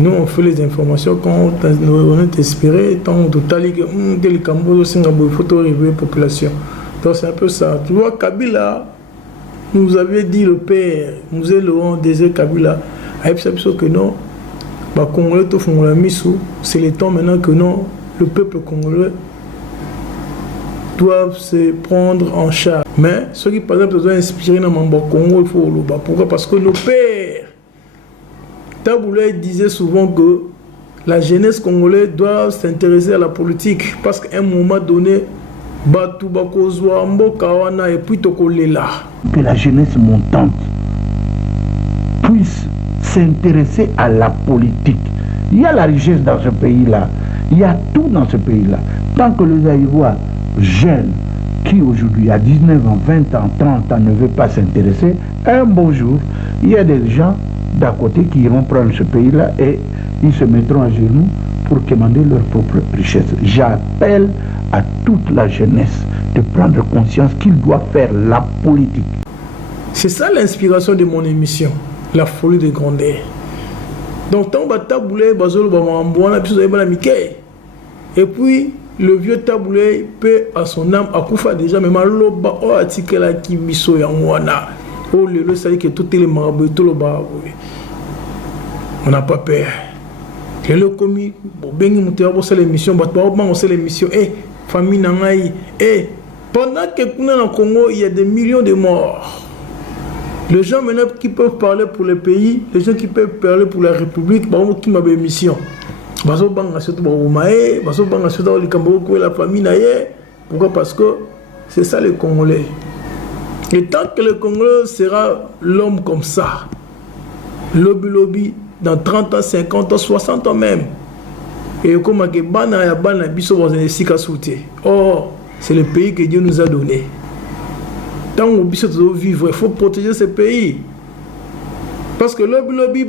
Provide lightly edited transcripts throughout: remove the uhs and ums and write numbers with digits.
Nous, on fait les informations quand on est inspiré, tant on totalise que il faut réveiller la population. Donc c'est un peu ça. Tu vois, Kabila, nous avait dit le père, nous Laurent Désir Kabila, que non, Congolais, c'est le temps maintenant que non, le peuple congolais doivent se prendre en charge. Mais ceux qui, par exemple, doivent inspirer dans le Congo, il faut le bas. Pourquoi? Parce que nos pères, Taboulay disait souvent que la jeunesse congolaise doit s'intéresser à la politique parce qu'à un moment donné, et puis que la jeunesse montante puisse s'intéresser à la politique. Il y a la richesse dans ce pays-là, il y a tout dans ce pays-là. Tant que les Aïvois jeunes qui aujourd'hui à 19 ans, 20 ans, 30 ans ne veulent pas s'intéresser, un beau jour, il y a des gens d'à côté qui iront prendre ce pays-là et ils se mettront à genoux pour commander leur propre richesse. J'appelle à toute la jeunesse de prendre conscience qu'ils doivent faire la politique. C'est ça l'inspiration de mon émission, la folie de grandeur. Donc, tant Taboulé, et puis le vieux Taboulé peut à son âme à Koufa déjà, mais Maloba, oh, Atikela qui biso yangwana. Oh, le ça dit que tout est le marabout, tout le bas. On n'a pas peur. Le commis, bon, ben, on sait l'émission, on sait l'émission, famille Nangaï, pendant que dans le Congo, il y a des millions de morts. Les gens maintenant qui peuvent parler pour le pays, les gens qui peuvent parler pour la République, qui m'a mission. La famille pourquoi? Parce que c'est ça les Congolais. Et tant que le Congolais sera l'homme comme ça, lobby, dans 30 ans, 50 ans, 60 ans même, et comme c'est le pays que Dieu nous a donné. Tant qu'on doit vivre, il faut protéger ce pays. Parce que lobby,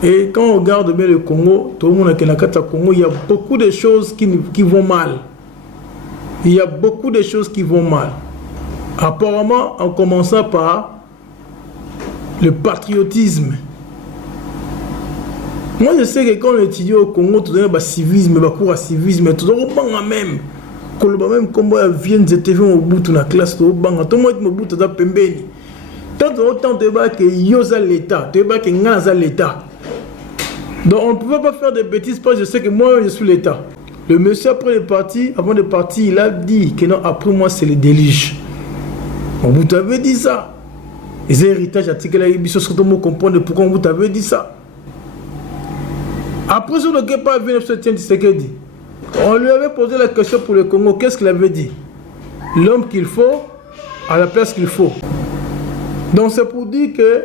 et quand on regarde bien le Congo, tout le monde qui est Congo, il y a beaucoup de choses qui vont mal. Il y a beaucoup de choses qui vont mal. Apparemment, en commençant par le patriotisme. Moi, je sais que quand on étudie au Congo, tout le civisme, cours à civisme, tout le monde même. Même comme on vient de TV au bout de la classe, tout le monde au bout de la pembeni. Tant que yosa l'État, tu que ngaza l'État. Donc on ne pouvait pas faire des bêtises parce que je sais que moi je suis l'État. Le monsieur après le parti, avant de partir, il a dit que non, après moi c'est le délige. On vous avait dit ça. Les héritages articles là, ils sont comprendre pourquoi on vous avait dit ça. Après sur le pas venu ce dit. On lui avait posé la question pour le Congo, qu'est-ce qu'il avait dit? L'homme qu'il faut à la place qu'il faut. Donc c'est pour dire que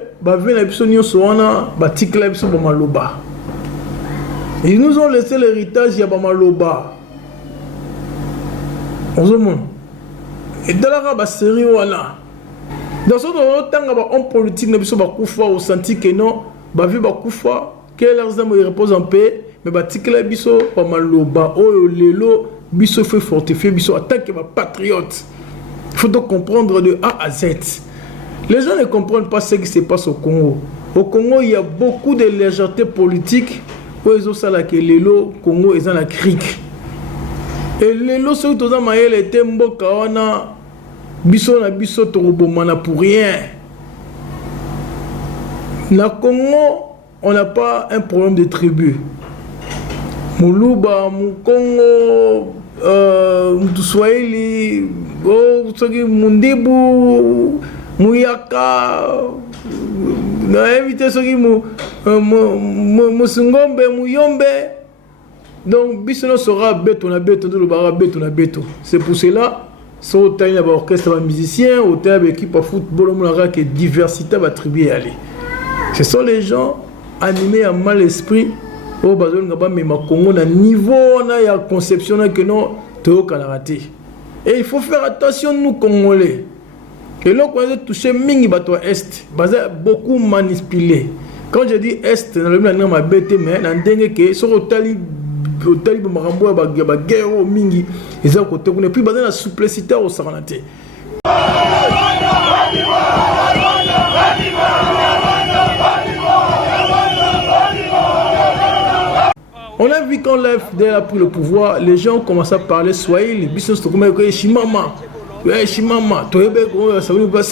ils nous ont laissé l'héritage ya Bamaloba. Et dans la série voilà. Dans ce temps on politique ne biso bakufa au senti que non bavi bakufa que leurs âmes reposent en paix mais batikela biso Bamaloba oh lelo biso fait fortifier biso attaque ba patriote. Il faut donc comprendre de A à Z. Les gens ne comprennent pas ce qui se passe au Congo. Au Congo, il y a beaucoup de légèreté politique. Où ils ont ça là que l'élo Congo est dans la crique. Et l'élo ce que tu as maillé les tembo kawana biso na biso torobomana pour rien. Na Congo, on n'a pas un problème de tribu. Muluba, Mukongo, Mtuswahili, Mundibu, Muyaka, na invité soki Musungombe, Muyombe. Donc, Bissono sera béton na béton, de l'obara béton na béton. C'est pour cela, c'est au taille d'un orchestre musicien, au taille d'une équipe de football, on a que diversité va attribuer à aller. Ce sont les gens animés à mal esprit. Au bazon ngaba mais ma Congo na niveau na ya conception que non to raté. Et il faut faire attention nous Congolais. Et là quand on touché mingi bato est, basé beaucoup manipulé. Quand je dis est dans le même ma bête mais na ndenge que sur otali marambo ba guerre mingi ils ont côté on puis basé la souplicité au saranaté. quand l'AFDL a pris le pouvoir, les gens ont commencé à parler Swahili. C'est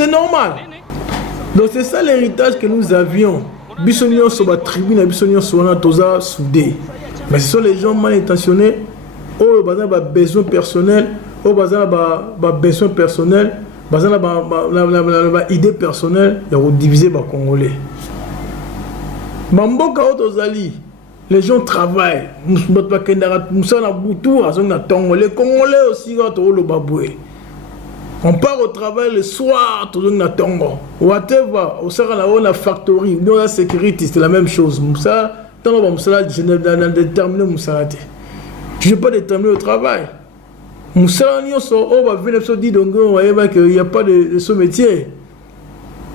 normal. Donc c'est ça l'héritage que nous avions. Bissonion sur la tribune, Bissonion sur la toza soudé. Mais ce sont les gens mal intentionnés. Oh, ils ont besoin personnel. Oh, ils ont besoin personnel. Ils ont idée personnelle. Ils ont divisé les Congolais. Mamboka Otozali. Les gens travaillent. Les Congolais aussi, on part au travail le soir, tout le monde tongo. Whatever, au Sahara, on a factory, on a sécurité, c'est la même chose. Ça, tant que je n'ai déterminé Moussala. Je n'ai pas déterminé le travail. Moussala, on va venir se dire qu'il n'y a pas de ce métier.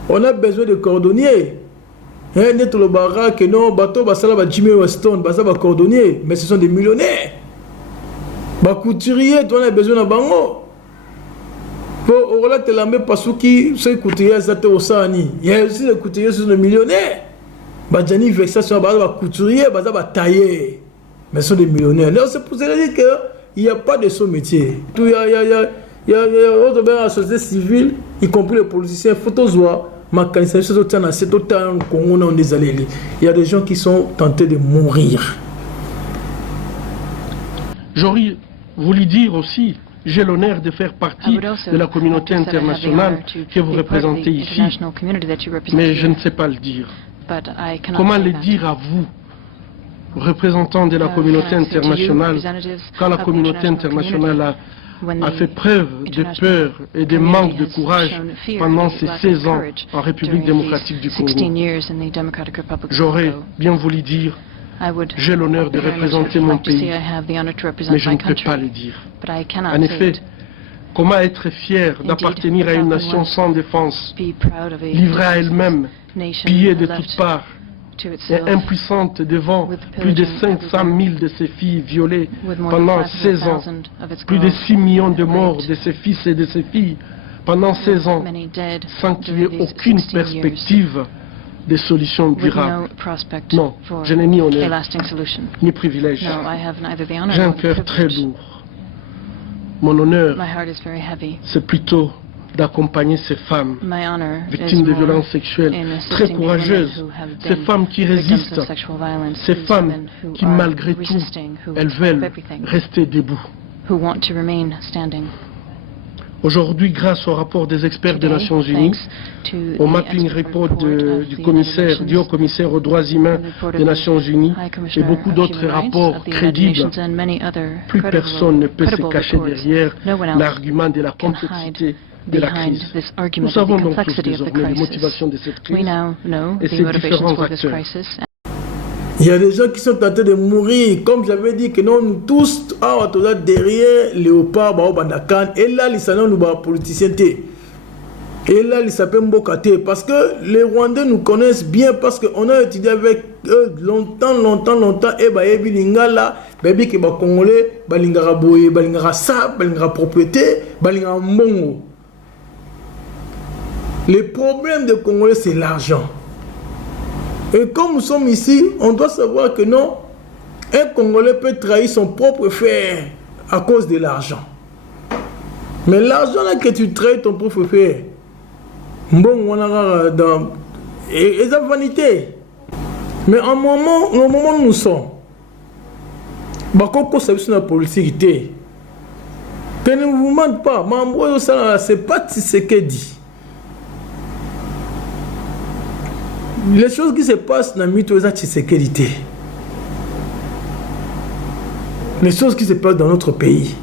On a besoin de cordonniers. Net le barak, non, bateau, basala, Jimmy Weston, basala, cordonnier, mais ce sont des millionnaires. Couturier, on a besoin de bango. Pour relater la même parce que ceux couturiers étaient au Sani. Il y a aussi des couturiers qui sont des millionnaires. Badjani vexation, couturier, taillé. Mais ce sont des millionnaires. C'est pour ça dire qu'il n'y a pas de ce métier. Il y a la société civile, y compris les politiciens, il faut voir. Il y a des gens qui sont tentés de mourir. J'aurais voulu dire aussi, j'ai l'honneur de faire partie de la communauté internationale que vous représentez ici, mais je ne sais pas le dire. Comment le dire à vous, représentants de la communauté internationale, quand la communauté internationale a fait preuve de peur et de manque de courage pendant ces 16 ans en République démocratique du Congo? J'aurais bien voulu dire, j'ai l'honneur de représenter mon pays, mais je ne peux pas le dire. En effet, comment être fier d'appartenir à une nation sans défense, livrée à elle-même, pillée de toutes parts, et impuissante devant plus de 500 000 de ses filles violées pendant 16 ans, plus de 6 millions de morts de ses fils et de ses filles pendant 16 ans, sans qu'il y ait aucune perspective de solution durable. Non, je n'ai ni honneur, ni privilège. J'ai un cœur très lourd. Mon honneur, c'est plutôt d'accompagner ces femmes victimes de violences sexuelles, très courageuses, ces femmes qui résistent, ces femmes qui malgré tout, elles veulent rester debout. Aujourd'hui, grâce au rapport des experts des Nations Unies, au mapping report du haut-commissaire aux droits humains des Nations Unies et beaucoup d'autres rapports crédibles, plus personne ne peut se cacher derrière l'argument de la complexité de la crise. Nous savons donc tous désormais les motivations de cette crise et ses différents acteurs. Il y a des gens qui sont tentés de mourir, comme j'avais dit que nous tous, derrière Léopard, Bandakan, et là, ils sont nous politiciens. Et là, ils s'appellent Mbokate. Parce que les Rwandais nous connaissent bien, parce qu'on a étudié avec eux longtemps. Et bayebi lingala, bayebi que Congolais, balingara boye, balingara sa, balingara propriété, balingara mbongo. Le problème des Congolais, c'est l'argent. Et comme nous sommes ici, on doit savoir que non, un Congolais peut trahir son propre frère à cause de l'argent. Mais l'argent là que tu trahis ton propre frère, bon, on a dans et la vanité. Mais au moment où nous sommes, Bakoko c'est la politique. Que ne vous mente pas, Mambo c'est pas ce qu'il dit. Les choses qui se passent dans le mythe de sécurité. Les choses qui se passent dans notre pays.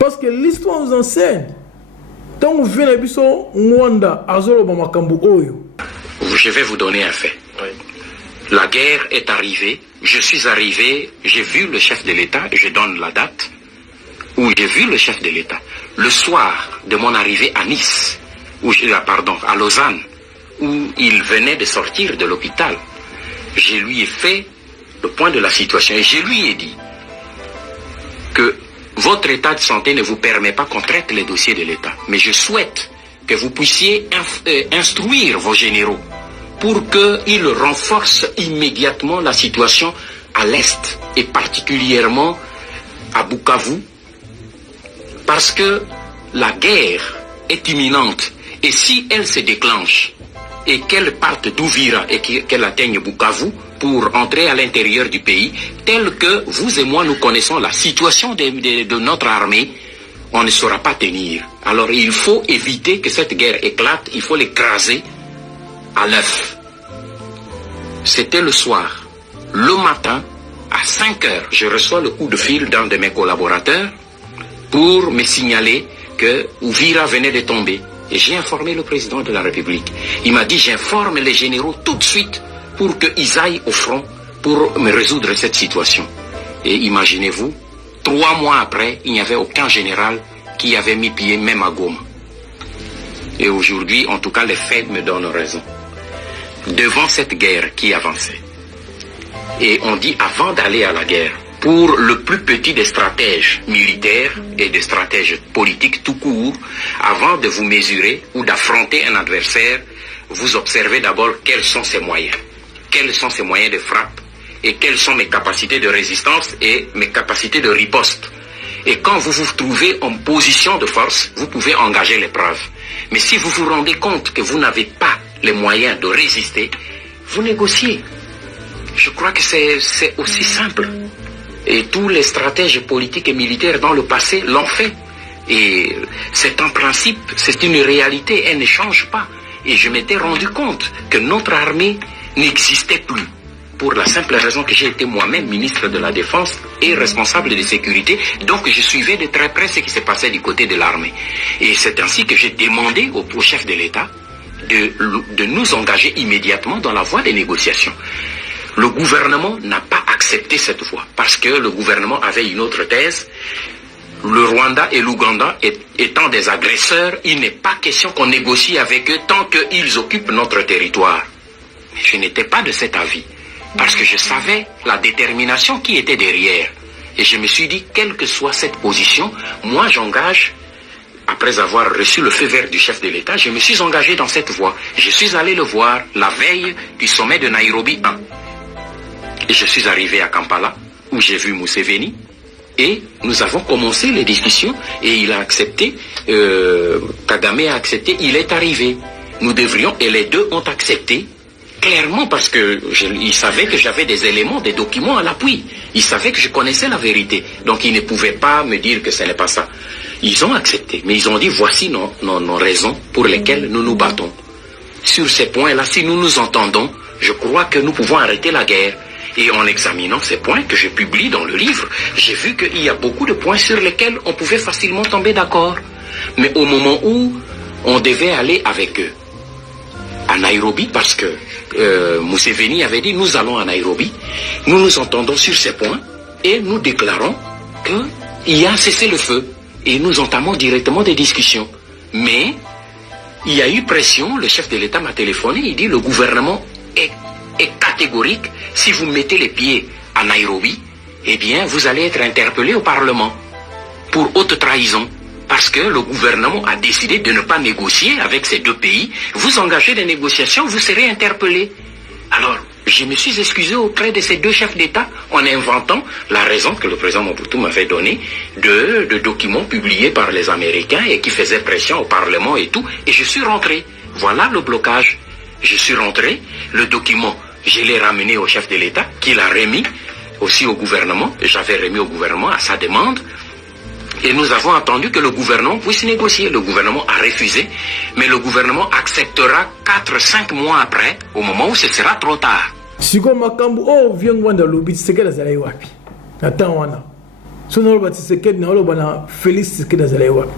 Parce que l'histoire nous enseigne. Quand on vient à Rwanda, je vais vous donner un fait. La guerre est arrivée. Je suis arrivé, j'ai vu le chef de l'État, je donne la date, où j'ai vu le chef de l'État. Le soir de mon arrivée à Nice, à Lausanne, où il venait de sortir de l'hôpital, je lui ai fait le point de la situation et je lui ai dit que votre état de santé ne vous permet pas qu'on traite les dossiers de l'État. Mais je souhaite que vous puissiez instruire vos généraux pour qu'ils renforcent immédiatement la situation à l'est et particulièrement à Bukavu, parce que la guerre est imminente et si elle se déclenche et qu'elle parte d'Ouvira et qu'elle atteigne Bukavu pour entrer à l'intérieur du pays, tel que vous et moi nous connaissons la situation de notre armée, on ne saura pas tenir. Alors il faut éviter que cette guerre éclate, il faut l'écraser à l'œuf. C'était le soir. Le matin, à 5 heures, je reçois le coup de fil d'un de mes collaborateurs pour me signaler que Ouvira venait de tomber. Et j'ai informé le président de la République. Il m'a dit, j'informe les généraux tout de suite pour qu'ils aillent au front pour me résoudre cette situation. Et imaginez-vous, 3 mois après, il n'y avait aucun général qui avait mis pied même à Goma. Et aujourd'hui, en tout cas, les faits me donnent raison. Devant cette guerre qui avançait, et on dit avant d'aller à la guerre, pour le plus petit des stratèges militaires et des stratèges politiques tout court, avant de vous mesurer ou d'affronter un adversaire, vous observez d'abord quels sont ses moyens. Quels sont ses moyens de frappe et quelles sont mes capacités de résistance et mes capacités de riposte. Et quand vous vous trouvez en position de force, vous pouvez engager l'épreuve. Mais si vous vous rendez compte que vous n'avez pas les moyens de résister, vous négociez. Je crois que c'est aussi simple. Et tous les stratèges politiques et militaires dans le passé l'ont fait. Et c'est un principe, c'est une réalité, elle ne change pas. Et je m'étais rendu compte que notre armée n'existait plus. Pour la simple raison que j'ai été moi-même ministre de la Défense et responsable de sécurité. Donc je suivais de très près ce qui se passait du côté de l'armée. Et c'est ainsi que j'ai demandé au chef de l'État de nous engager immédiatement dans la voie des négociations. Le gouvernement n'a pas accepté cette voie parce que le gouvernement avait une autre thèse. Le Rwanda et l'Ouganda étant des agresseurs, il n'est pas question qu'on négocie avec eux tant qu'ils occupent notre territoire. Mais je n'étais pas de cet avis parce que je savais la détermination qui était derrière. Et je me suis dit, quelle que soit cette position, moi j'engage, après avoir reçu le feu vert du chef de l'État, je me suis engagé dans cette voie. Je suis allé le voir la veille du sommet de Nairobi 1. Et je suis arrivé à Kampala, où j'ai vu Museveni, et nous avons commencé les discussions, et il a accepté, Kagame a accepté, il est arrivé. Nous devrions, et les deux ont accepté, clairement parce que ils savaient que j'avais des éléments, des documents à l'appui. Ils savaient que je connaissais la vérité. Donc ils ne pouvaient pas me dire que ce n'est pas ça. Ils ont accepté, mais ils ont dit, voici nos raisons pour lesquelles nous nous battons. Sur ces points-là, si nous nous entendons, je crois que nous pouvons arrêter la guerre. Et en examinant ces points que je publie dans le livre, j'ai vu qu'il y a beaucoup de points sur lesquels on pouvait facilement tomber d'accord. Mais au moment où on devait aller avec eux à Nairobi, parce que Museveni avait dit, nous allons à Nairobi, nous nous entendons sur ces points et nous déclarons qu'il y a un cessez-le-feu. Et nous entamons directement des discussions. Mais il y a eu pression, le chef de l'État m'a téléphoné, il dit, le gouvernement est catégorique, si vous mettez les pieds à Nairobi, eh bien, vous allez être interpellé au Parlement pour haute trahison. Parce que le gouvernement a décidé de ne pas négocier avec ces deux pays. Vous engagez des négociations, vous serez interpellé. Alors, je me suis excusé auprès de ces deux chefs d'État en inventant la raison que le président Mobutu m'avait donnée de documents publiés par les Américains et qui faisaient pression au Parlement et tout. Et je suis rentré. Voilà le blocage. Je suis rentré. Le document, je l'ai ramené au chef de l'État, qui l'a remis aussi au gouvernement. J'avais remis au gouvernement à sa demande. Et nous avons attendu que le gouvernement puisse négocier. Le gouvernement a refusé, mais le gouvernement acceptera 4-5 mois après, au moment où ce sera trop tard. Siko makambu vient wanda lobi Tshisekedi azalai wapi ata wana sono ba Tshisekedi na oloba na Félix Tshisekedi azalai wapi.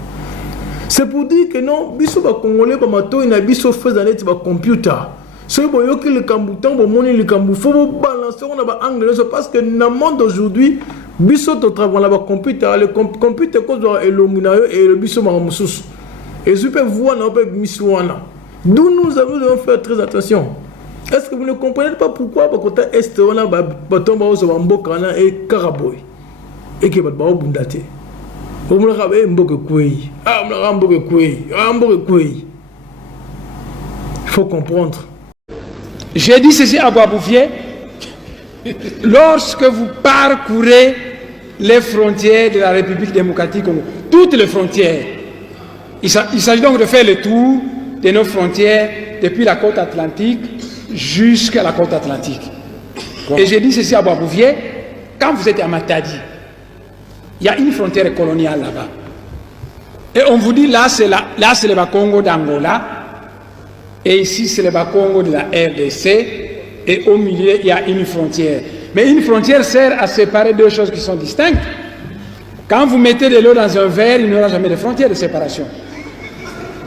C'est pour dire que non biso ba congolais ba mato na biso faza net ba computer so boyoki le kambu tambo moni le kambu faut balancer on a ba anglais parce que dans le monde aujourd'hui biso to travailler là ba computer le computer ko zo elongina yo et le biso ma mususu et je peux voir na pe miswana d'où nous devons faire très attention. Est-ce que vous ne comprenez pas pourquoi côté est on a batomba au Mboka et Karaboy et qui va ba bundate on me rabe mboka kwei on me rabe mboka kwei mboka kwei. Il faut comprendre. J'ai dit ceci à Boisbouvier lorsque vous parcourez les frontières de la République démocratique Congo, toutes les frontières, il s'agit donc de faire le tour de nos frontières depuis la côte atlantique jusqu'à la côte atlantique. Et j'ai dit ceci à Bois-Bouvier, quand vous êtes à Matadi, il y a une frontière coloniale là-bas. Et on vous dit là c'est le Bas-Congo d'Angola, et ici c'est le Bas-Congo de la RDC, et au milieu il y a une frontière. Mais une frontière sert à séparer deux choses qui sont distinctes. Quand vous mettez de l'eau dans un verre, il n'y aura jamais de frontière de séparation.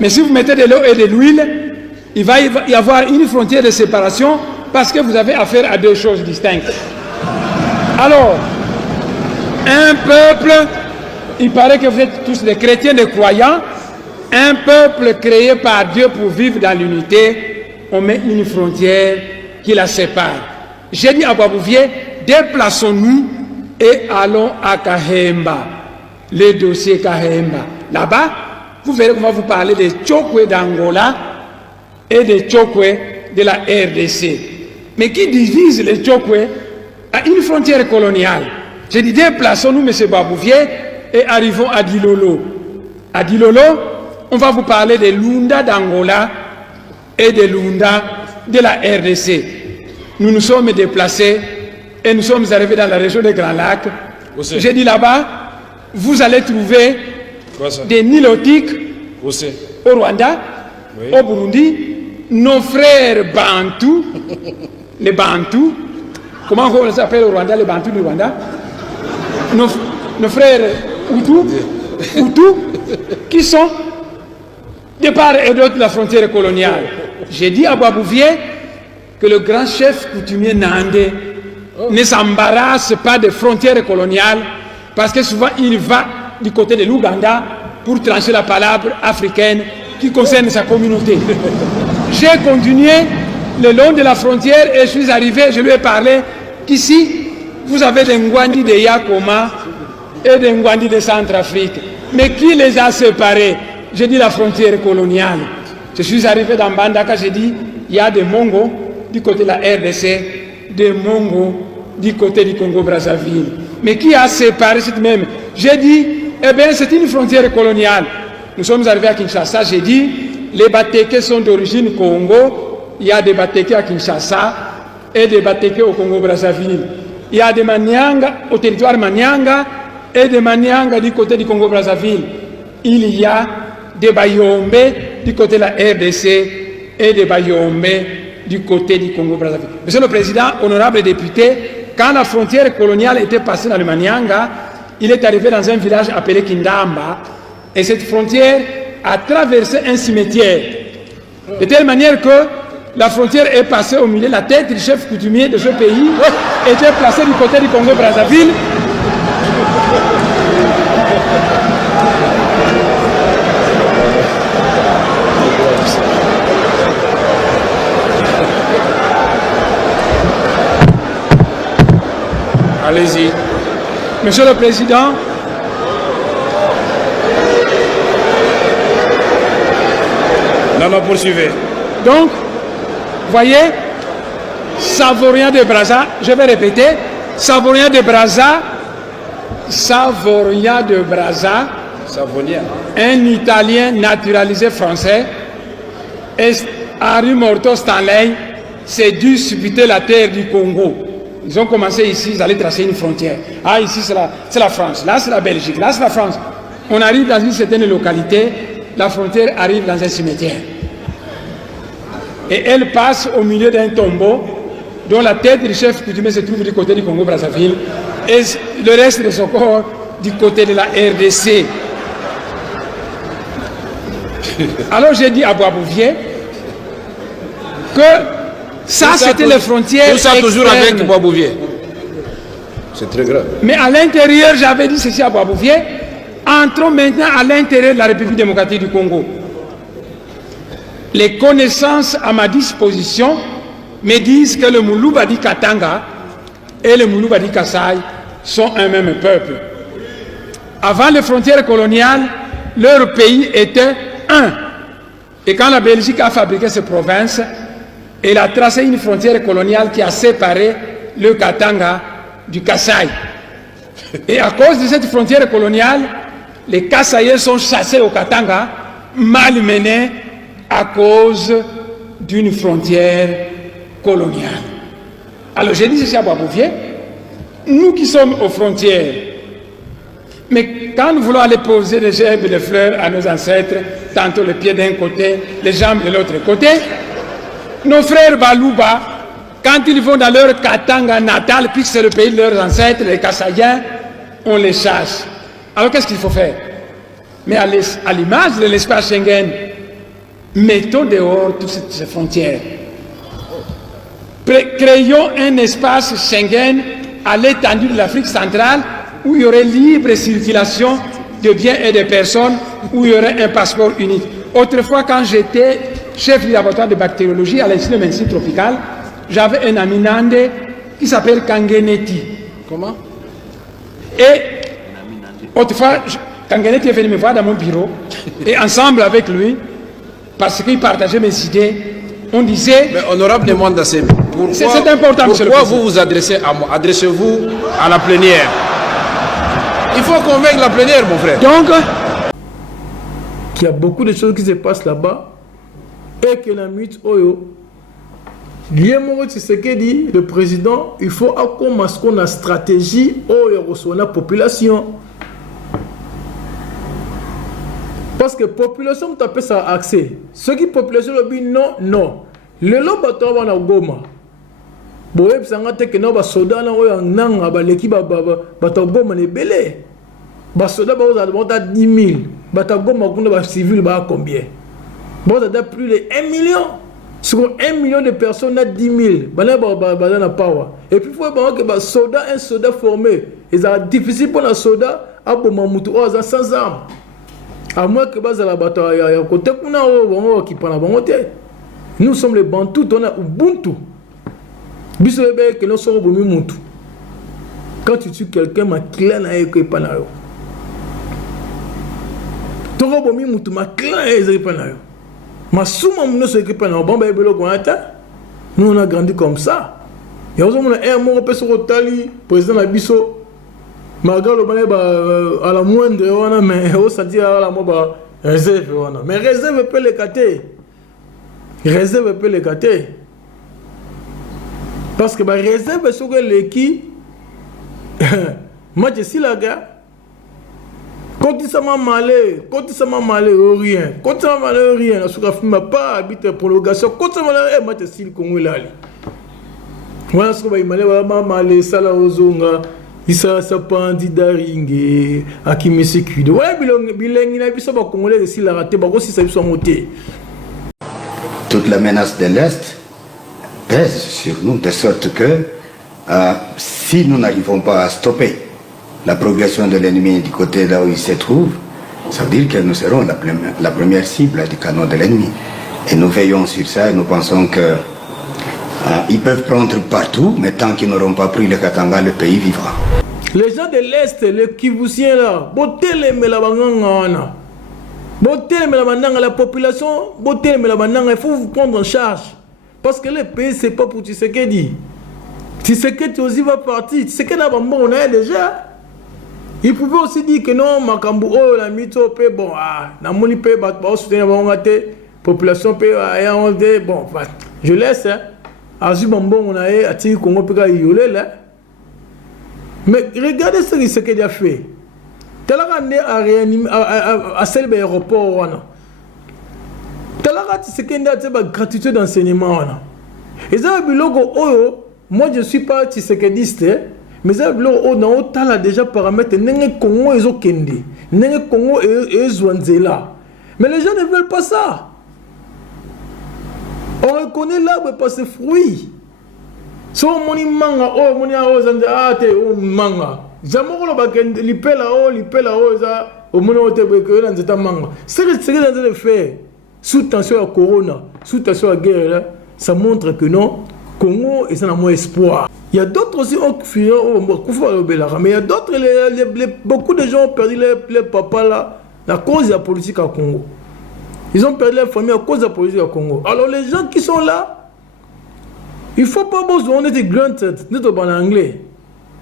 Mais si vous mettez de l'eau et de l'huile, il va y avoir une frontière de séparation parce que vous avez affaire à deux choses distinctes. Alors, un peuple, il paraît que vous êtes tous des chrétiens, des croyants, un peuple créé par Dieu pour vivre dans l'unité, on met une frontière qui la sépare. J'ai dit à Bois-Bouvier, déplaçons-nous et allons à Kahemba, le dossier Kahemba. Là-bas, vous verrez qu'on va vous parler des Tchokwe d'Angola et des Tchokwe de la RDC. Mais qui divise les Tchokwe à une frontière coloniale. J'ai dit, déplaçons-nous, M. Bois-Bouvier, et arrivons à Dilolo. À Dilolo, on va vous parler des Lunda d'Angola et des Lunda de la RDC. Nous nous sommes déplacés et nous sommes arrivés dans la région des Grands Lacs. J'ai dit là-bas, vous allez trouver des Nilotiques au Rwanda, au Burundi, nos frères Bantous, les Bantous, comment on les appelle au Rwanda, les Bantous du Rwanda, nos frères Hutus, qui sont de part et d'autre de la frontière coloniale. J'ai dit à Bois-Bouvier que le grand chef coutumier Nandé ne s'embarrasse pas des frontières coloniales parce que souvent il va du côté de l'Ouganda pour trancher la palabre africaine qui concerne sa communauté. J'ai continué le long de la frontière et je suis arrivé, je lui ai parlé qu'ici vous avez des Ngwandi de Yakoma et des Ngwandi de Centrafrique. Mais qui les a séparés? J'ai dit la frontière coloniale. Je suis arrivé dans Bandaka, j'ai dit il y a des Mongos du côté de la RDC, des Mongos du côté du Congo-Brazzaville. Mais qui a séparé cette même? J'ai dit, eh bien c'est une frontière coloniale. Nous sommes arrivés à Kinshasa, j'ai dit, les Batékés sont d'origine Congo, il y a des Batékés à Kinshasa et des Batékés au Congo-Brazzaville. Il y a des Manianga au territoire Manianga et des Manianga du côté du Congo-Brazzaville. Il y a des Bayombe du côté de la RDC et des Bayombe du côté du Congo-Brazzaville. Monsieur le Président, honorable député, quand la frontière coloniale était passée dans le Manianga, il est arrivé dans un village appelé Kindamba, et cette frontière a traversé un cimetière, de telle manière que la frontière est passée au milieu, la tête du chef coutumier de ce pays était placée du côté du Congo-Brazzaville. Allez-y. Monsieur le Président, non, poursuivez. Donc, voyez, Savorien de Brazza, je vais répéter, Savorien de Brazza, un Italien naturalisé français, et Henri Morton Stanley s'est dû disputer la terre du Congo. Ils ont commencé ici, ils allaient tracer une frontière. Ah, ici c'est la France, là c'est la Belgique, là c'est la France. On arrive dans une certaine localité, la frontière arrive dans un cimetière. Et elle passe au milieu d'un tombeau dont la tête du chef coutumier se trouve du côté du Congo-Brazzaville et le reste de son corps du côté de la RDC. Alors j'ai dit à Bois-Bouvier que ça c'était les frontières tout ça externes. Toujours avec Bois-Bouvier. C'est très grave. Mais à l'intérieur, j'avais dit ceci à Bois-Bouvier, entrons maintenant à l'intérieur de la République démocratique du Congo. Les connaissances à ma disposition me disent que le Moulou-Badi Katanga et le Moulou-Badi Kassai sont un même peuple. Avant les frontières coloniales, leur pays était un. Et quand la Belgique a fabriqué ces provinces, elle a tracé une frontière coloniale qui a séparé le Katanga du Kasaï. Et à cause de cette frontière coloniale, les Kasaïens sont chassés au Katanga, malmenés à cause d'une frontière coloniale. Alors j'ai dit ceci à Boisbouvier, nous qui sommes aux frontières, mais quand nous voulons aller poser des gerbes et des fleurs à nos ancêtres, tantôt les pieds d'un côté, les jambes de l'autre côté, nos frères Balouba, quand ils vont dans leur Katanga natal, puisque c'est le pays de leurs ancêtres, les Kasaïens, on les chasse. Alors qu'est-ce qu'il faut faire? Mais à l'image de l'espace Schengen, mettons dehors toutes ces frontières. Créons un espace Schengen à l'étendue de l'Afrique centrale où il y aurait libre circulation de biens et de personnes, où il y aurait un passeport unique. Autrefois, quand j'étais chef du laboratoire de bactériologie à l'Institut de médecine tropicale, j'avais un ami nandé qui s'appelle Kangeneti. Comment? Et autrefois, Kangeneti est venu me voir dans mon bureau, et ensemble avec lui, parce qu'il partageait mes idées, on disait... Mais honorable demande assez. C'est important, monsieur le Pourquoi président. vous vous adressez à moi? Adressez-vous à la plénière. Il faut convaincre la plénière, mon frère. Donc, qu'il y a beaucoup de choses qui se passent là-bas et que la mythe Oyo, Guillermo Tshisekedi, le président, il faut commencer qu'on a stratégie Oyo reçoit la population. Parce que la population tape ça accès. Ceux qui population le dit non, non. Le lot bateau va na Goma. Boye psanga te que non ba soda na Oyo nanga ba l'équipe bateau Goma ne belé. Ba soda ba za 10 000. Bateau Goma kuna ba civil ba combien? Bon ça plus de 1 million. Sur 1 million de personnes à 10 000. Bana ba na power. Et puis faut ba que ba soda un soda formé. Et ça difficile pour la soda à Bomamutu oza sans armes. À moins que la bataille côté nous sommes les Bantous, on a Ubuntu. Quand tu tues quelqu'un, ma clé n'a pas de panayo. Toro bomi mutu ma clé n'a pas de panayo. Ma souma mouno se qui panayo. Bon ben belo nous on a grandi comme ça. Il y a aussi un mot repère sur Otali, président Abisso. Malgré le bain à la moindre, mais au senti à la moba réserve. Mais réserve peut les gâter. Réserve peut les gâter. Parce que réserve sur l'équipe, moi je suis là, gars. Quand il s'est malé, rien. Quand il s'est malé, rien. La souffrance m'a pas habité prolongation. Quand il s'est malé, moi je suis le Congo là. Voilà ce que je suis malé, ça la ozonga. Isa sapandi daringe akimese kudo ouais bilengi na biso ba congolais si la raté ba ko si ça biso moté. Toute la menace de l'Est pèse sur nous de sorte que si nous n'arrivons pas à stopper la progression de l'ennemi du côté là où il se trouve, ça veut dire que nous serons la première cible du canon de l'ennemi. Et nous veillons sur ça et nous pensons que ils peuvent prendre partout, mais tant qu'ils n'auront pas pris le Katanga, le pays vivra. Les gens de l'Est, les Kivusiens là, la population, il faut vous prendre en charge. Parce que le pays, c'est pas pour Tshisekedi. Tshisekedi aussi va partir. Tshisekedi on a déjà. Il pouvait aussi dire que non, Makambu, oh, la mytho, bon, na moni pe, soutenir la population, bon, je laisse, hein. On a attiré Congo là. Mais regardez ce qu'il a fait. Tel à celle de l'aéroport. Tel a gratuité d'enseignement. Et ça, moi je ne suis pas tshisekediste, mais ça, on a déjà paramètres. Congo est au Kendi. Congo est Zwanzela. Mais les gens ne veulent pas ça. On reconnaît l'arbre par ses fruits. Si on moni manga, oh moni a ozande ate oh manga. Jamoko lo bakende lipela o za o moni ote beke na nzeta manga. C'est ce que dans le faire sous tension à corona, sous tension à guerre là, ça montre que non, Congo est un moins espoir. Il y a d'autres aussi mais il y a d'autres beaucoup de gens ont perdu les papas là à cause de la politique à Congo. Ils ont perdu leur famille à cause de la politique au Congo. Alors les gens qui sont là, Il ne faut pas besoin d'être granted, d'être en anglais.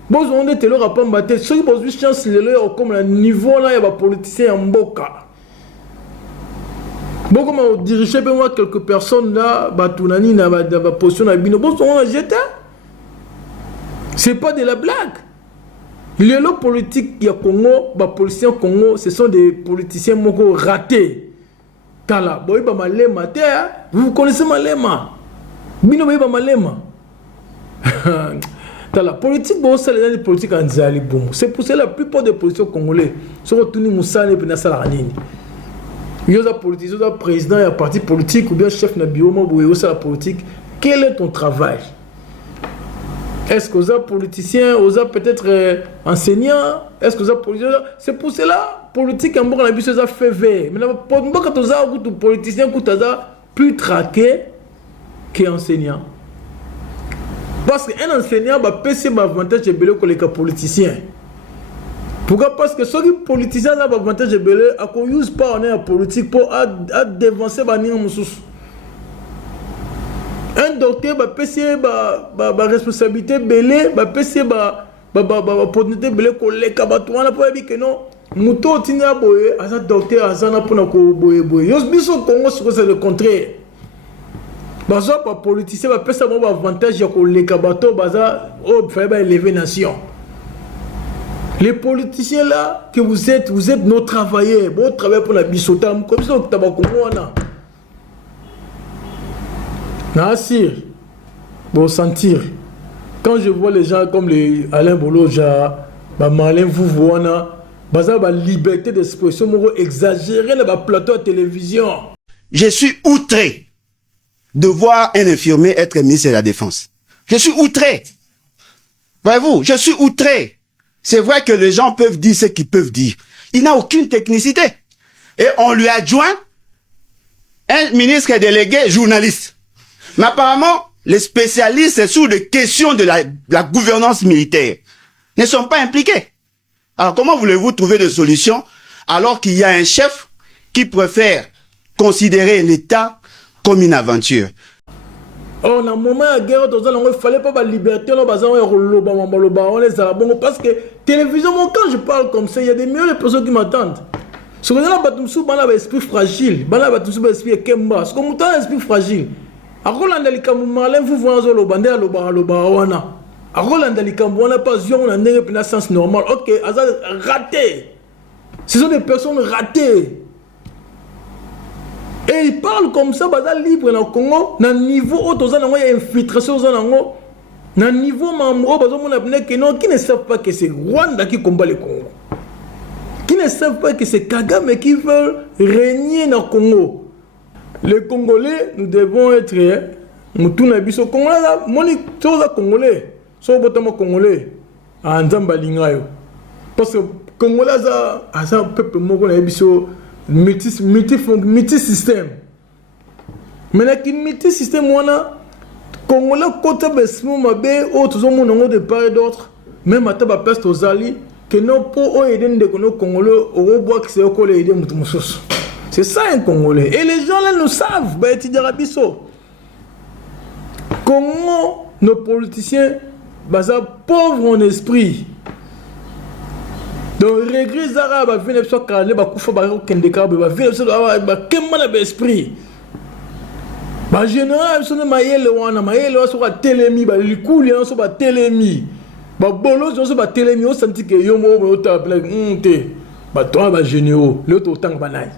Besoin d'être le rapport maté. Ceux qui ont chance de comme le niveau là, il y a des politiciens en boca. Bon, comme on dirige quelques personnes là, Batounani n'a pas position à Bino. Bon, on a jeté. C'est pas de la blague. Les lots politiques, il y a Congo, les politiciens Congo, ce sont des politiciens ratés. Tala, bon, il y a Malema, vous connaissez Malema. Bino, il y a Malema. Tala, politique, bon, c'est les politiques en Zali. C'est pour ça que la plupart des politiciens congolais sont retournés Moussane et Penasalanini. Il y a des politiciens, il y a des présidents, il y a des partis politiques ou bien chef de bureau, il y a la politique. Quel est ton travail? Est-ce que vous êtes politicien, vous êtes peut-être enseignant? Est-ce que vous êtes politicien? C'est pour cela, politique, en bon, on a vu ça fait vert. Mais quand vous êtes politicien, vous êtes plus traqué qu'enseignant. Parce qu'un enseignant va passer un avantage de belé que les politiciens. Pourquoi? Parce que ceux qui politiciens ont un avantage de belé, ils n'utilisent pas en politique pour dévancer les gens. Un docteur va passer la responsabilité belé, va passer la opportunité belé pour les cabatouans pour dire que non, muto tina boye, asa docteur azana pour na ko boye boye. Yos biso Congo c'est le contraire. Baza pas politicien va passer un avantage pour les cabato baza oh faire élever nation. Les politiciens là que vous êtes nos travailleurs, bon travail pour la bisota comme ça au tabakomoana. Nassir, bon sentir. Quand je vois les gens comme les Alain Boloja, Marlène Vouvoana, la liberté d'expression exagérée dans le plateau de télévision. Je suis outré de voir un infirmier être ministre de la Défense. Je suis outré. Voyez-vous, je suis outré. C'est vrai que les gens peuvent dire ce qu'ils peuvent dire. Il n'a aucune technicité. Et on lui adjoint un ministre délégué journaliste. Mais apparemment, les spécialistes sur les questions de la gouvernance militaire ne sont pas impliqués. Alors comment voulez-vous trouver des solutions alors qu'il y a un chef qui préfère considérer l'État comme une aventure? Oh, dans le moment de la guerre, il ne fallait pas la liberté, parce que télévision, quand je parle comme ça, il y a des millions de personnes qui m'attendent. Ce que je veux dire, esprit fragile, esprit kemba, ce que je veux esprit fragile. A Rolanda likambu malin vous voyez zo lobande loba wana. A Rolanda likambu on n'a pas zion on a un sens normal. OK, aza raté. Ce sont des personnes ratées. Et ils parlent comme ça baza libre dans le Congo, dans niveau auto za nango ya infiltration za nango. Dans niveau mambo bazo mona bne que non qui ne savent pas que c'est Rwanda qui combat le Congo. Qui ne savent pas que c'est Kagame qui veut régner dans le Congo. Les Congolais, nous devons être nous tous les Congolais, Congolais, Congolais, en Zambalingayo. Parce que Congolais, c'est un peuple multi-système. Maintenant, qui multi-système, Congolais, côté Besmou, Mabé, autres hommes de part et d'autre, même à Taba Peste aux alliés, que non pour aider les Congolais, au robot qui s'est collé aider Moutoumoussous. C'est ça un Congolais. Et les gens là nous savent. Comment nos politiciens sont pauvres en esprit. Donc, regret Zara, va venir sur Karane, va couper par Kendeka, va venir sur l'esprit. En général, ils sont maïel, sur la télémie, les coups, ils sont télémie. Bolos, ils sont télémie, on sentit que yomo, toi, généaux, l'autre autant banaille.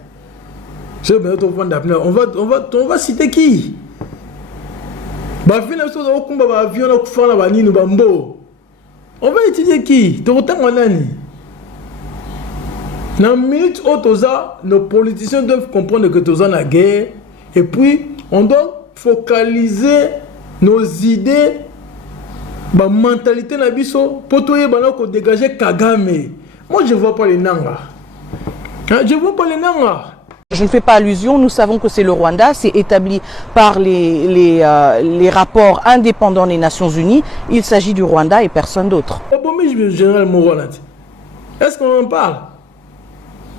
On va citer qui? On va étudier qui? Dans une minute, nos politiciens doivent comprendre que nous sommes en guerre. Et puis, on doit focaliser nos idées, la mentalité pour dégager Kagame. Moi, je ne vois pas les Nanga. Je ne vois pas les Nanga. Je ne fais pas allusion, nous savons que c'est le Rwanda, c'est établi par les rapports indépendants des Nations Unies. Il s'agit du Rwanda et personne d'autre. Est-ce qu'on en parle?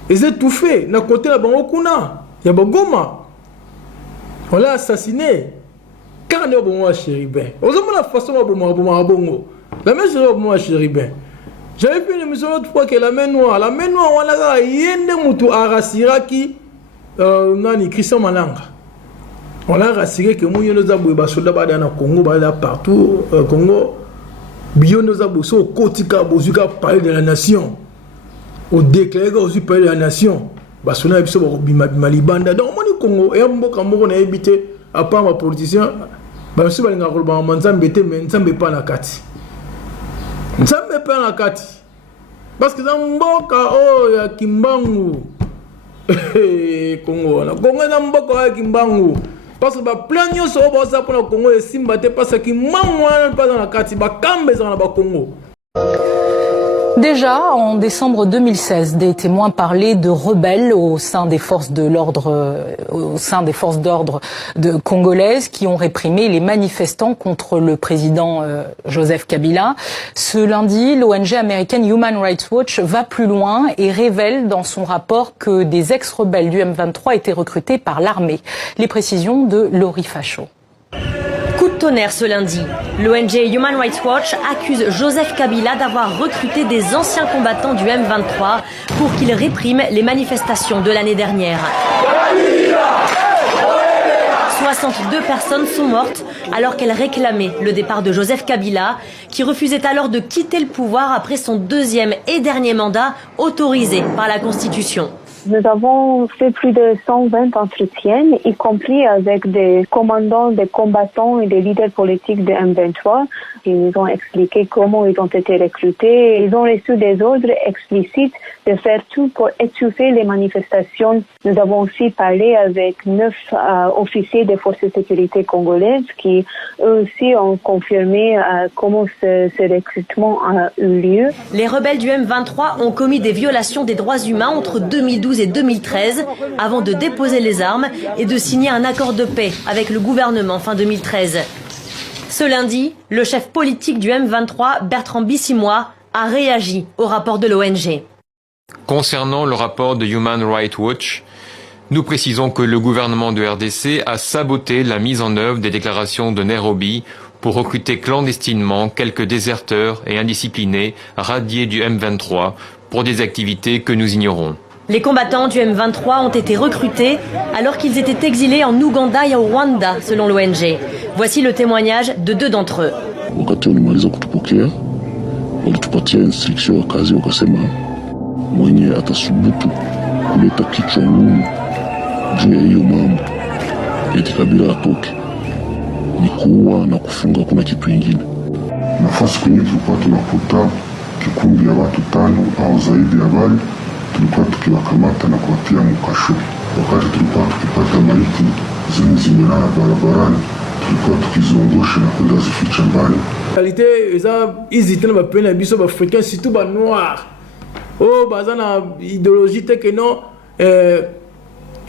Ils ont tout fait. D'un côté, il y a Goma. On l'a assassiné. Quand on est bon à Chéribin, on a la façon à bongo. La même chose au bon à Chéribin. J'avais fait une émission l'autre fois que la main noire, on a yende mutu arasiraki nani Christian Malanga. On a rassuré que nous nous avons des soldats dans Congo, partout Congo. Bio nous avons au Kotika, Bozuka parler de la nation. Au déclaré aussi parler de la nation. Parce qu'on a vu Malibanda. Donc, on Congo et un bon Cameroun a habité à part ma politicien. Parce que nous avons embêté, mais nous ne sommes pas la carte. Nous ne sommes pas la carte. Parce que nous avons oh, ya Kimbangu. Congo. Congo n'a pas Kimbangu. Parce que plein de choses pour le Congo et Simba parce que ne pas dans la carte, dans le Congo. Déjà, en décembre 2016, des témoins parlaient de rebelles au sein des forces d'ordre congolaises qui ont réprimé les manifestants contre le président Joseph Kabila. Ce lundi, l'ONG américaine Human Rights Watch va plus loin et révèle dans son rapport que des ex-rebelles du M23 étaient recrutés par l'armée. Les précisions de Laurie Fachot. Coup de tonnerre ce lundi. L'ONG Human Rights Watch accuse Joseph Kabila d'avoir recruté des anciens combattants du M23 pour qu'ils répriment les manifestations de l'année dernière. 62 personnes sont mortes alors qu'elles réclamaient le départ de Joseph Kabila, qui refusait alors de quitter le pouvoir après son deuxième et dernier mandat autorisé par la Constitution. Nous avons fait plus de 120 entretiens, y compris avec des commandants, des combattants et des leaders politiques de M23. Ils nous ont expliqué comment ils ont été recrutés. Ils ont reçu des ordres explicites de faire tout pour étouffer les manifestations. Nous avons aussi parlé avec 9 officiers des forces de sécurité congolaises qui, eux aussi, ont confirmé comment ce recrutement a eu lieu. Les rebelles du M23 ont commis des violations des droits humains entre 2012 et 2013 avant de déposer les armes et de signer un accord de paix avec le gouvernement fin 2013. Ce lundi, le chef politique du M23, Bertrand Bissimois, a réagi au rapport de l'ONG. Concernant le rapport de Human Rights Watch, nous précisons que le gouvernement de RDC a saboté la mise en œuvre des déclarations de Nairobi pour recruter clandestinement quelques déserteurs et indisciplinés radiés du M23 pour des activités que nous ignorons. Les combattants du M23 ont été recrutés alors qu'ils étaient exilés en Ouganda et au Rwanda, selon l'ONG. Voici le témoignage de 2 d'entre eux. tulikuwa tukiwakamata na kuwatia mkasho. Wakati tulikuwa tukipata maiti zimelala barabarani, tulikuwa tukizungusha na kwenda zificha mbali. Qualité ils étaient na pena biso ba africain surtout ba noir. Oh bazana idéologie te que non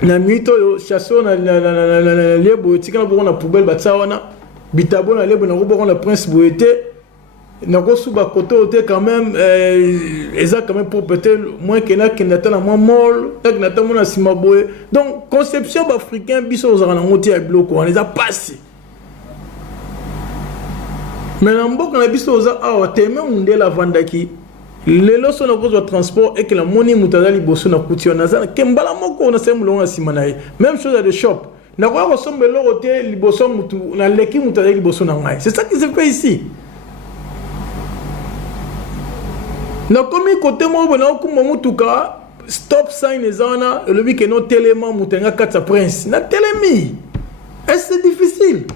na mito yo chasso na lebo tika na poubelle batsawana bitabo na lebo na ko na prince boete. Nakosuba côté quand même exact quand même pour peut-être moins que na kinatana moins molle na mona simaboye. Donc conception africain biso ozana ngoti ya bloko on les a passé. Mais na mboka na biso oza awa teme mundela vandaki lelo so na cause transport et que la moni mutazali boso na kutio na zana kembala moko na semulonga na simanaye. Même chose à des shops. Na kwa ressemble l'oroté liboso mutu na leki mutazali liboso na ngai. C'est ça qui se fait ici. Na komi côté mo na ko mutuka stop sign ezana le bi que no téléma mutenga katsa prince na télémi. Est-ce c'est difficile?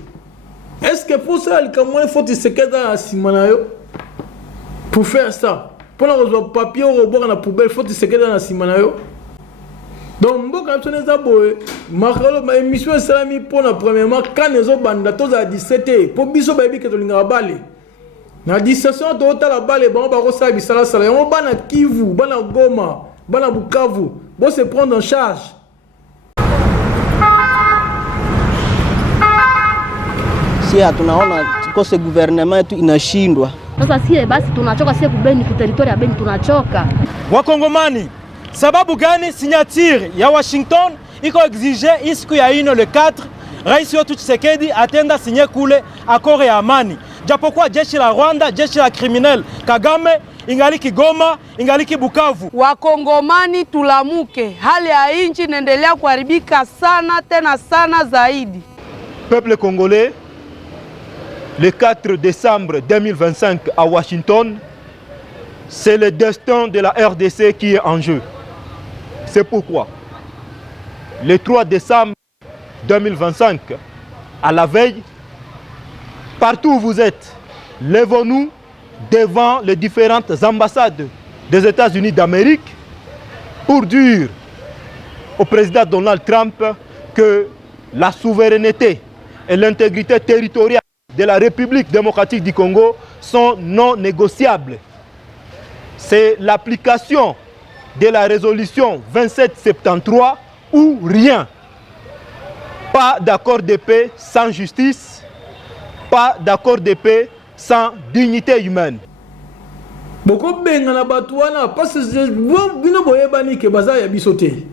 Est-ce que pour ça il comment il faut se queda simanayo pour faire ça? Pour le papier au bord na poubelle faut se queda na simanayo. Donc mboka tsoneza boye makalo ma émission salami pour la premièrement quand les banda tous à 17 pour biso baby que to linga balé. Na discussion to la balle ba ko sa bisala sala yo bana Kivu bana Goma bana Bukavu bo se prendre en charge. Si tunaona kwa ce gouvernement tu inashindwa. Sasa sie basi tunachoka sie kubeni ku territory ya Beni tunachoka. Wakongomani, sababu gani signature ya Washington iko exige isiku ya ino le 4 Rais wetu Tshisekedi atenda sinye kule akore ya amani. Japokuwa jeshi la Rwanda, jeshi la criminel Kagame ingaliki Goma, ingaliki Bukavu. Wakongomani tulamuke, hali ya inchi inaendelea kuharibika sana tena sana zaidi. Peuple congolais, le 4 décembre 2025 à Washington, c'est le destin de la RDC qui est en jeu. C'est pourquoi, le 3 décembre 2025, à la veille, partout où vous êtes, lèvons-nous devant les différentes ambassades des États-Unis d'Amérique pour dire au président Donald Trump que la souveraineté et l'intégrité territoriale de la République démocratique du Congo sont non négociables. C'est l'application de la résolution 2773 ou rien. Pas d'accord de paix sans justice, pas d'accord de paix sans dignité humaine. Beaucoup bengana batouana parce que vous bino boyebani ke baza ya bisoté.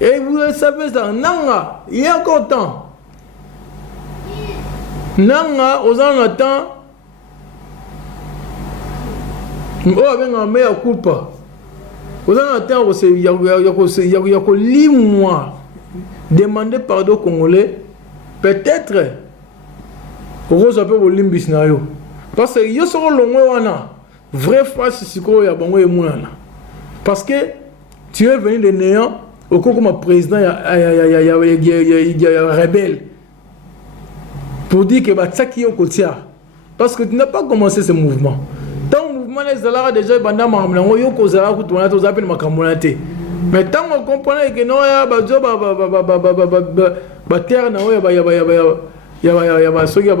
Et vous savez ça nanga il y a encore temps. Nanga aux temps oh benga me ya culpa. Aux temps c'est ya ko limwa demander pardon congolais peut-être Rose appelle au limbis na yo. Parce que yo soro longwe wana vrai face siko ya bango emunana. Parce que tu es venu de néant au comme président ya rebelle pour dire que batsaki yo kotia. Parce que tu n'as pas commencé ce mouvement. Ton mouvement les alara déjà banda mamlango yo kozala ko tona to zapel makamolate. Mais tant on comprend que non ya bazo ba terre na ya soki ya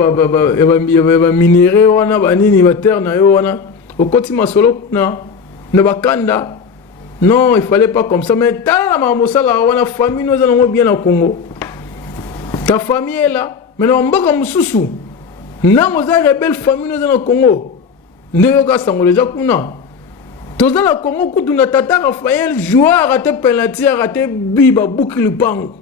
minéraux wana banini ba terre na yo wana okoti masolo na bakanda non il fallait pas comme ça mais tala na mosala wana famille nous allons bien au Congo ta famille est là mais non mbaka mususu na moza rebelle famille nous allons au Congo ndeyo ka sango déjà kuna toza na Congo kutu na tata Raphaël joueur raté penalty raté biba boucle pango.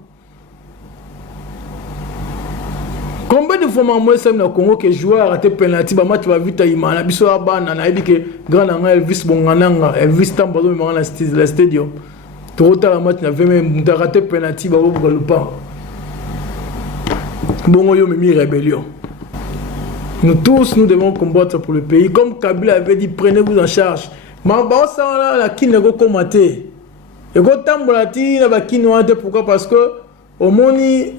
Combien de fois moi c'est na Congo que joueur a raté penalty ba match va vite imana biso abana na ebi que grand nga Elvis Bongananga Elvis Tambazo me na stadium tota la match na 20 minutes raté penalty ba bo le pas bongo yo memi rébellion. Nous tous nous devons combattre pour le pays comme Kabila avait dit prenez-vous en charge. Ma ba ça la kinego commenter et go tambolati na ba kinwante pourquoi parce que au moni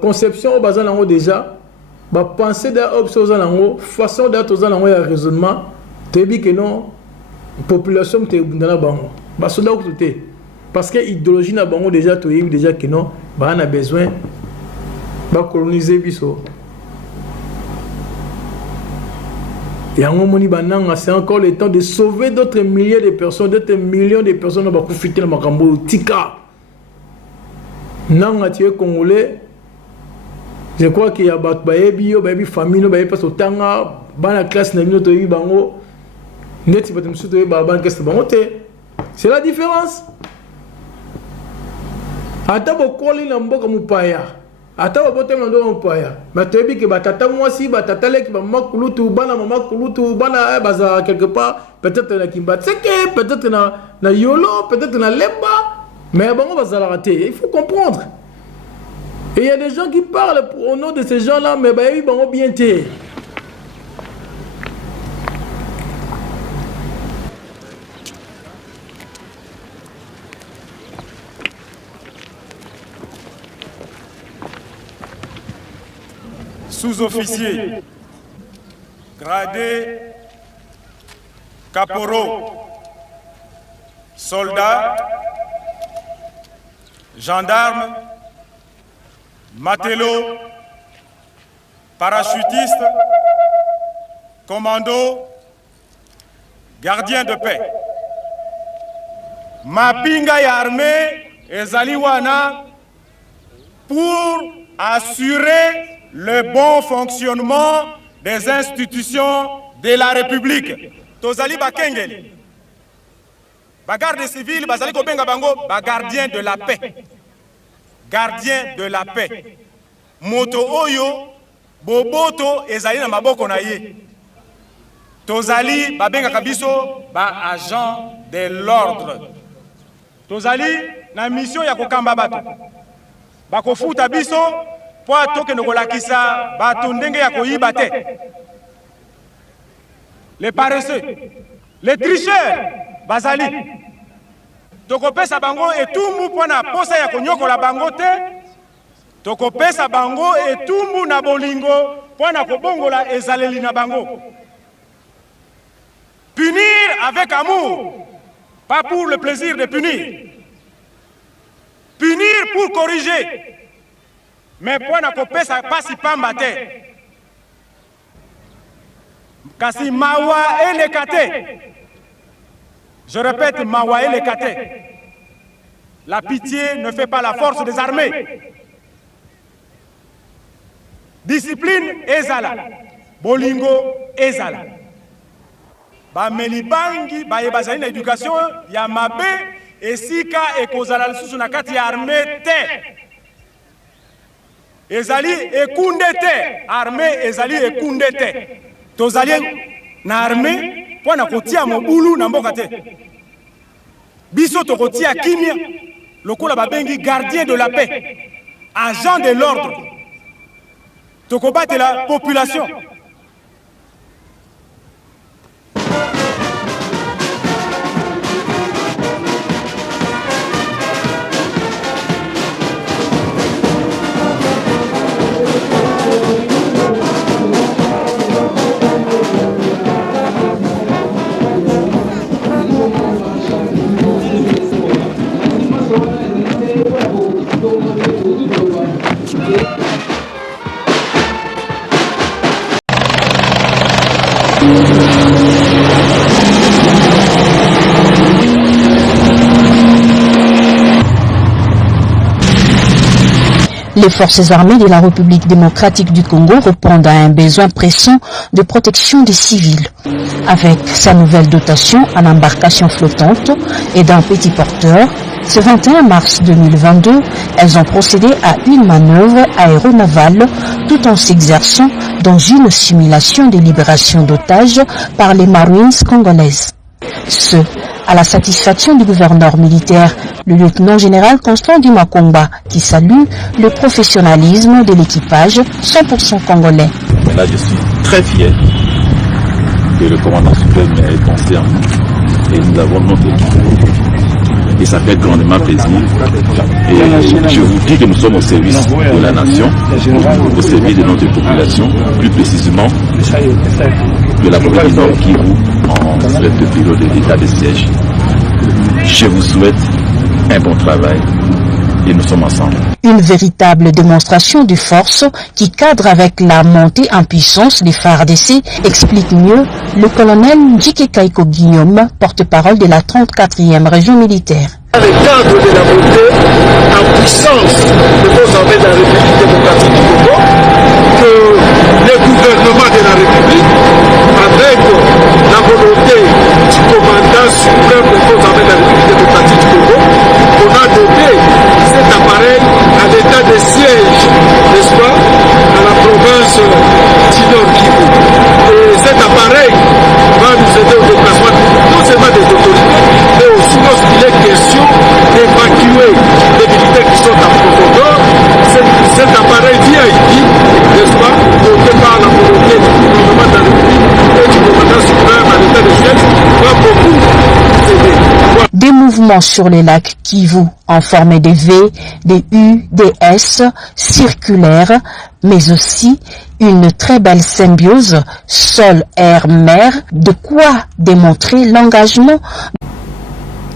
conception au bazan nango déjà ba penser da option nango façon d'être aux nango ya raisonnement tebi que non population te bundana bango ba soda ko te parce que idéologie na bango déjà to yebi déjà que non ba na besoin ba coloniser biso et en moni bananga c'est encore le temps de sauver d'autres milliers de personnes d'autres millions de personnes ba profiter na makambo tika. Nanga tu es congolais, je crois qu'il y a baebi famille, baebi parce que tanga, bana classe na bino to yi bango, net ba tumsu to yi ba ban classe bango te. C'est la différence. Ata bokoli na mboka mupaya, ata bobote na ndo mupaya, mais to yebi ke batata mwasi batata leki ba makulutu bana mama kulutu bana baza quelque part peut-être na Kimbatseke, peut-être na Yolo, peut-être na Lemba. Mais bon, on va se rater. Il faut comprendre. Et il y a des gens qui parlent au nom de ces gens-là, mais ils vont bien te. Sous-officiers, gradés, caporaux, soldats, gendarmes, matelots, parachutistes, commandos, gardiens de paix. Mapinga ya armée ezali wana pour assurer le bon fonctionnement des institutions de la République. Tozali bakengeli. Bagarde civile, bazali kobenga bango, gardien de la paix. Gardien de la paix. moto oyo boboto ezali na maboko na ye. Tozali babengaka biso ba agent de l'ordre. Tozali na mission ya kokamba bato. Bakofuta biso po atoke nokolakisa bato ndenge ya koyiba te. Les paresseux, les tricheurs, bazali. Tokopesa bango etumbu po na posa ya konyokola bango te. Tokopesa bango etumbu na bolingo po na kobongola ezaleli na bango. Punir avec amour, pas pour le plaisir de punir. Punir pour corriger, mais pour na kopesa pasi pamba te. Kasi mawa elekate. Je répète, mawa elekate. La pitié ne fait pas la force des armées. Discipline ezala, bolingo ezala. Ba melibangi ba yebazali na éducation ya mabe esika ekozala lisusu na kati ya armée te. Ezali ekunde te, armée ezali ekunde te. Tozali na armée po na kotia mobulu na mboka te. Biso to kotia kimia lokola babengi gardien de la paix, agent de l'ordre. To combattre la population. Les forces armées de la République démocratique du Congo répondent à un besoin pressant de protection des civils. Avec sa nouvelle dotation en embarcation flottante et d'un petit porteur, ce 21 mars 2022, elles ont procédé à une manœuvre aéronavale tout en s'exerçant dans une simulation de libération d'otages par les Marines congolaises. Ce, à la satisfaction du gouverneur militaire, le lieutenant-général Constant Dimakomba, qui salue le professionnalisme de l'équipage 100% congolais. Mais là, je suis très fier que le commandant suprême ait pensé en nous. Et nous avons notre équipe. Et ça fait grandement plaisir. Et je vous dis que nous sommes au service de la nation, au service de notre population, plus précisément de la Corée du Nord Kivu en cette période d'état de siège. Je vous souhaite un bon travail et nous sommes ensemble. Une véritable démonstration de force qui cadre avec la montée en puissance des FARDC, explique mieux le colonel Njike Kaiko Guillaume, porte-parole de la 34e région militaire. Dans le cadre de la montée en puissance des forces armées de la République démocratique du Congo, que le gouvernement de la République, avec la volonté du commandant suprême des forces armées de la République démocratique du Congo, on a donné cet appareil à l'état de siège, n'est-ce pas, à la province du Nord Kivu. Et cet appareil va nous aider au déplacement non seulement des autorités, mais aussi lorsqu'il est question d'évacuer les militaires qui sont en profondeur. Cet appareil VIP, n'est-ce pas, doté par la volonté du gouvernement de la République et du commandant suprême à l'état de siège, va beaucoup aider. Des mouvements sur les lacs Kivu en forme de V, des U, des S, circulaires, mais aussi une très belle symbiose sol, air, mer, de quoi démontrer l'engagement.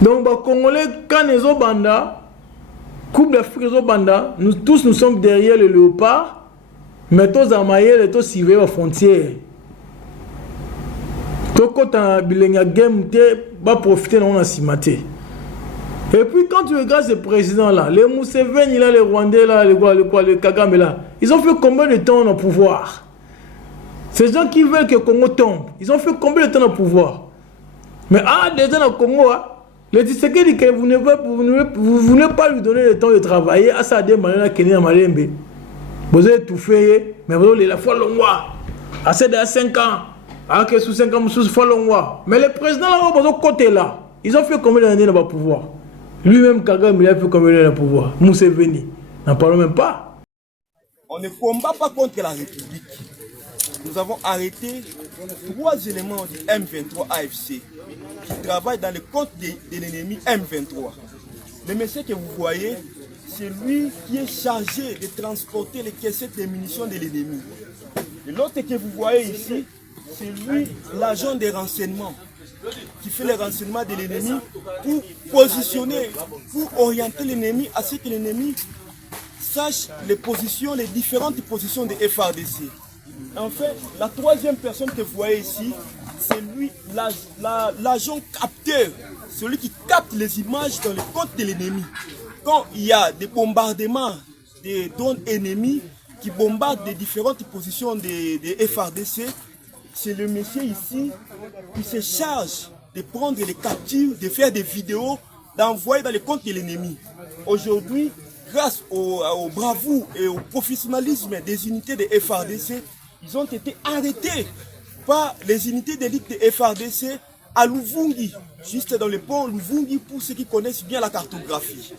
Donc, les Congolais, quand ils ont banda, Coupe d'Afrique, ils ont banda, nous tous nous sommes derrière le léopard, mais tous en maillot et tous suivez aux frontières. Tout quand on bilingue game, va profiter de la cimaté. Et puis quand tu regardes ces présidents-là, les Museveni, là, les Rwandais, là, les Kagame, là, ils ont fait combien de temps au pouvoir? Ces gens qui veulent que le Congo tombe, ils ont fait combien de temps au pouvoir? Mais déjà au Congo, le Tshisekedi dit que vous ne voulez pas lui donner le temps de travailler, à ça des manières qui n'est pas malembe. Vous avez tout fait, mais vous avez la fois longwa. Assez de 5 ans. Après sous 5 ans, sous fois longwa. Mais le président là, vous côté là. Ils ont fait combien d'années dans le pouvoir? Lui-même, Kagame, il a fait combien d'années dans le pouvoir? Museveni. N'en parlons même pas. On ne combat pas contre la République. Nous avons arrêté 3 éléments du M23 AFC qui travaillent dans le compte de l'ennemi M23. Le monsieur que vous voyez, c'est lui qui est chargé de transporter les caissettes de munitions de l'ennemi. Et l'autre que vous voyez ici, c'est lui, l'agent des renseignements, qui fait les renseignements de l'ennemi pour positionner, pour orienter l'ennemi à ce que l'ennemi sache les positions, les différentes positions des FARDC. En fait, la troisième personne que vous voyez ici, c'est lui, l'agent capteur, celui qui capte les images dans le compte de l'ennemi. Quand il y a des bombardements des drones ennemis qui bombardent des différentes positions des FARDC, c'est le monsieur ici qui se charge de prendre les captures, de faire des vidéos, d'envoyer dans le compte de l'ennemi. Aujourd'hui, grâce au bravoure et au professionnalisme des unités de FARDC, ils ont été arrêtés par les unités d'élite de FARDC à Luvungi, juste dans le pont Luvungi pour ceux qui connaissent bien la cartographie.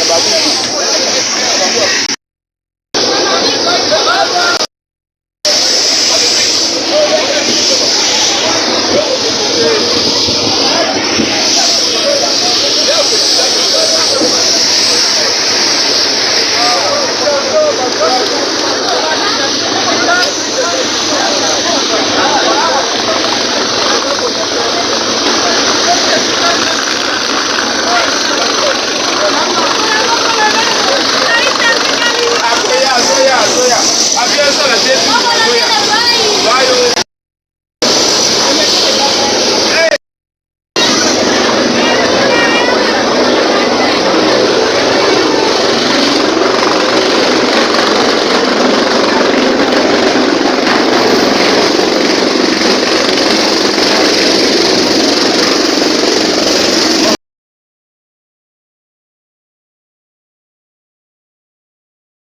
ya babu